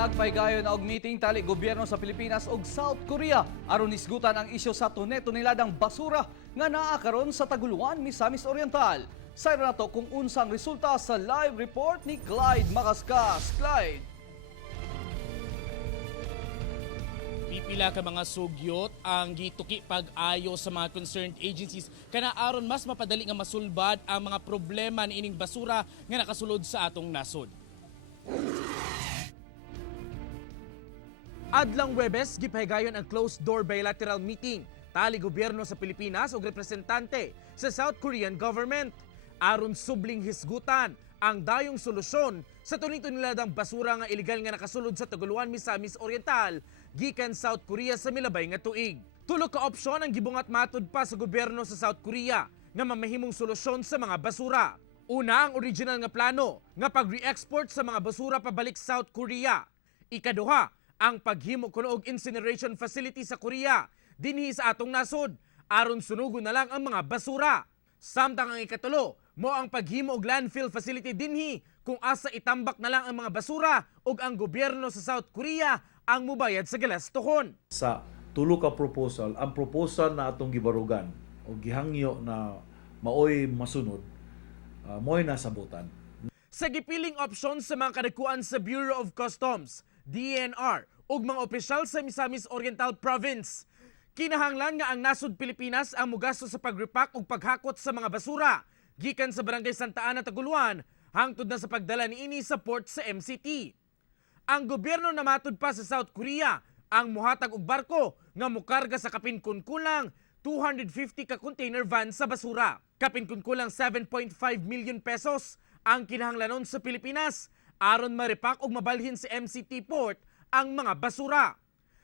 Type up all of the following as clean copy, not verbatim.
Nagpahigayon og meeting tali gobyerno sa Pilipinas ug South Korea aron isgutan ang isyu sa tone-toneladang basura nga naa karon sa Tagoloan, Misamis Oriental. Sa nato kung unsang resulta sa live report ni Clyde Makaskas. Clyde. Pipila ka mga sugyot ang gituki pag-ayo sa mga concerned agencies kana aron mas mapadali nga masulbad ang mga problema niining basura nga nakasulod sa atong nasod. Adlang Huwebes, gipahigayon ang closed-door bilateral meeting tali gobyerno sa Pilipinas ug representante sa South Korean government aron subling hisgutan ang dayong solusyon sa tone-toneladang basura nga iligal nga nakasulod sa Tagoloan, Misamis Oriental gikan South Korea sa milabay nga tuig. Tulo ka opsyon ang gibungat matud pa sa gobyerno sa South Korea nga mamahimong solusyon sa mga basura. Una, ang original nga plano nga pag-re-export sa mga basura pabalik South Korea. Ikaduha, ang paghimo kuno og incineration facility sa Korea dinhi sa atong nasod aron sunugon na lang ang mga basura. Samtang ang ikatulo mo ang paghimo og landfill facility dinhi kung asa itambak na lang ang mga basura ug ang gobyerno sa South Korea ang mubayad sa galastuhon. Sa tulo ka proposal, ang proposal na atong gibarugan o gihangyo na maoy masunod, mo'y nasabutan. Sa gipiling opsyon sa mga kadakuan sa Bureau of Customs, DNR ug mga opisyal sa Misamis Oriental Province, kinahanglan nga ang nasod Pilipinas ang mugasto sa pagrepack ug paghakot sa mga basura gikan sa Barangay Santa Ana, Tagoloan hangtod na sa pagdala niini sa port sa MCT. Ang gobyerno namatud pa sa South Korea ang muhatag og barko nga mokarga sa kapinkunkulang 250 ka container van sa basura. Kapinkunkulang 7.5 million pesos ang kinahanglanon sa Pilipinas aron ma-repack ug mabalhin sa MCT port ang mga basura.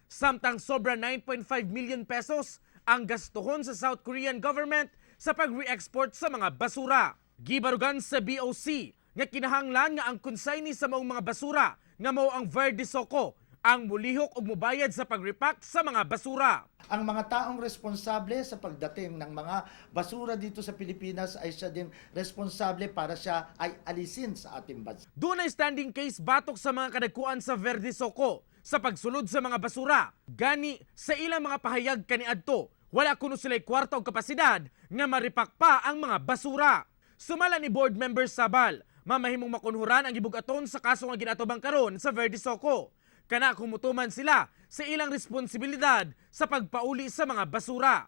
Samtang sobra 9.5 million pesos ang gastuhon sa South Korean government sa pag-re-export sa mga basura. Gibarugan sa BOC nga kinahanglan nga ang consignee sa maong mga basura nga mao ang Verde Soco ang mulihok ug mubayad sa pag-repack sa mga basura. Ang mga taong responsable sa pagdating ng mga basura dito sa Pilipinas ay siya din responsable para siya ay alisin sa ating bansa. Doon ay standing case batok sa mga kadakuan sa Verde Soco sa pagsulod sa mga basura. Gani sa ilang mga pahayag kaniadto, wala kuno sila'y kwarta o kapasidad nga maripak pa ang mga basura. Sumala ni board member Sabal, mamahimong makunhuran ang gibugaton sa kaso nga ginatubang karon sa Verde Soco. Kana kumutuman sila sa ilang responsibilidad sa pagpauli sa mga basura.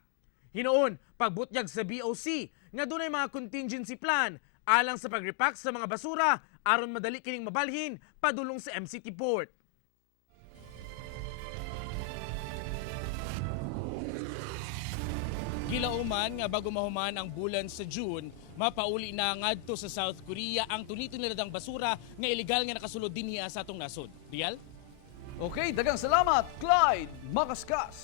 Hinoon, pagbutyag sa BOC nga dunay mga contingency plan alang sa pagrepack sa mga basura aron madali kining mabalhin padulong sa MCT port. Gilauman nga bago mahuman ang bulan sa June, mapauli na ngadto sa South Korea ang tone-toneladang basura nga iligal nga nakasulod dinhi sa atong nasod. Real? Okay, daghang salamat, Clyde Makaskas.